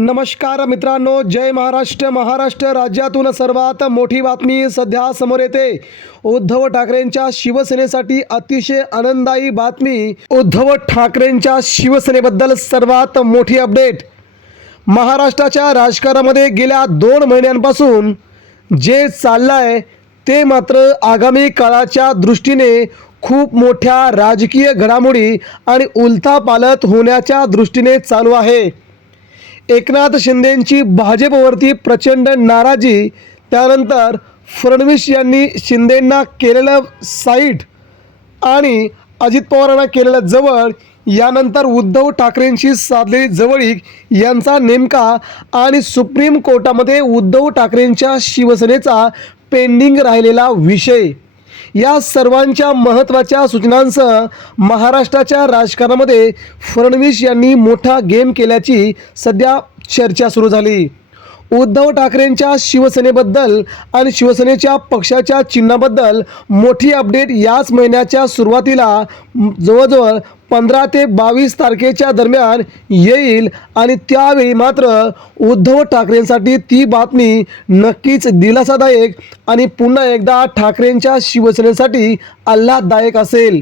नमस्कार मित्रांनो जय महाराष्ट्र. महाराष्ट्र राज्यातून सर्वात मोठी बातमी सध्या समोर येते. उद्धव ठाकरेंच्या शिवसेनेसाठी अतिशय आनंददायी बातमी. उद्धव ठाकरेंच्या शिवसेनेबद्दल सर्वात मोठी अपडेट. महाराष्ट्राच्या राजकारणामध्ये गेल्या दोन महिन्यांपासून जे चाललं आहे ते मात्र आगामी काळाच्या दृष्टीने खूप मोठ्या राजकीय घडामोडी आणि उलथापालत होण्याच्या दृष्टीने चालू आहे. एकनाथ शिंदेंची भाजपवरती प्रचंड नाराजी. त्यानंतर फडणवीस यांनी शिंदेंना केलेलं साईट आणि अजित पवारांना केलेलं जवळ यानंतर उद्धव ठाकरेंशी साधलेली जवळीक यांचा नेमका आणि सुप्रीम कोर्टामध्ये उद्धव ठाकरेंच्या शिवसेनेचा पेंडिंग राहिलेला विषय. या सर्वांच्या महत्त्वाच्या सूचनांसह महाराष्ट्राच्या राजकारणामध्ये फडणवीस यांनी मोठा गेम केल्याची सध्या चर्चा सुरू झाली. उद्धव ठाकरेंच्या शिवसेनेबद्दल आणि शिवसेनेच्या पक्षाच्या चिन्हाबद्दल मोठी अपडेट याच महिन्याच्या सुरुवातीला जवळजवळ पंधरा ते बावीस तारखेच्या दरम्यान येईल आणि त्यावेळी मात्र उद्धव ठाकरेंसाठी ती बातमी नक्कीच दिलासादायक आणि पुन्हा एकदा ठाकरेंच्या शिवसेनेसाठी आल्हाददायक असेल.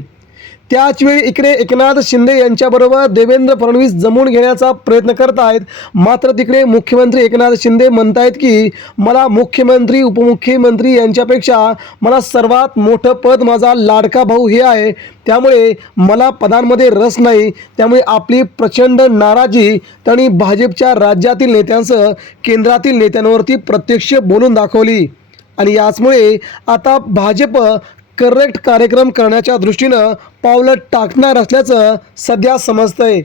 त्याचवेळी इकडे एकनाथ शिंदे यांच्याबरोबर देवेंद्र फडणवीस जमून घेण्याचा प्रयत्न करत आहेत. मात्र तिकडे मुख्यमंत्री एकनाथ शिंदे म्हणतायत की मला मुख्यमंत्री उपमुख्यमंत्री यांच्यापेक्षा मला सर्वात मोठं पद माझा लाडका भाऊ हे आहे. त्यामुळे मला पदांमध्ये रस नाही. त्यामुळे आपली प्रचंड नाराजी त्यांनी भाजपच्या राज्यातील नेत्यांसह केंद्रातील नेत्यांवरती प्रत्यक्ष बोलून दाखवली. आणि याचमुळे आता भाजप करेक्ट कार्यक्रम करण्याच्या दृष्टीनं पावलं टाकणार असल्याचं सध्या समजतंय.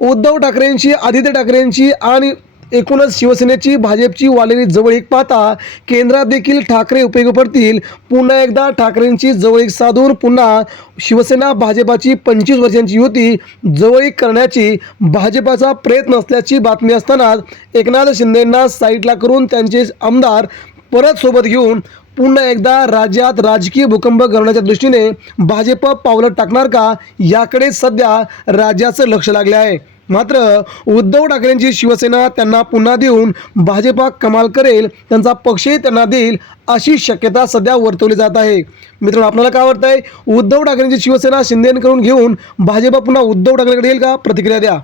उद्धव ठाकरेंची आदित्य ठाकरेंची आणि एकूणच शिवसेनेची भाजपची वालेली जवळीक पाहता केंद्रात देखील ठाकरे उपयोगी पडतील. पुन्हा एकदा ठाकरेंची जवळीक साधून पुन्हा शिवसेना भाजपाची पंचवीस वर्षांची युती जवळीक करण्याची भाजपाचा प्रयत्न असल्याची बातमी असतानाच एकनाथ शिंदेंना साईटला करून त्यांचे आमदार परत सोबत घेऊन पुन्हा एकदा राज्यात राजकीय भूकंप करण्याच्या दृष्टीने भाजप पावलं टाकणार का? याकडे सध्या राज्याचं लक्ष लागले आहे. मात्र उद्धव ठाकरेंची शिवसेना त्यांना पुन्हा देऊन भाजपा कमाल करेल त्यांचा पक्षही त्यांना देईल अशी शक्यता सध्या वर्तवली जात आहे. मित्रांनो आपल्याला काय वाटतंय? उद्धव ठाकरेंची शिवसेना शिंदेकडून घेऊन भाजपा पुन्हा उद्धव ठाकरेकडे येईल का? प्रतिक्रिया द्या.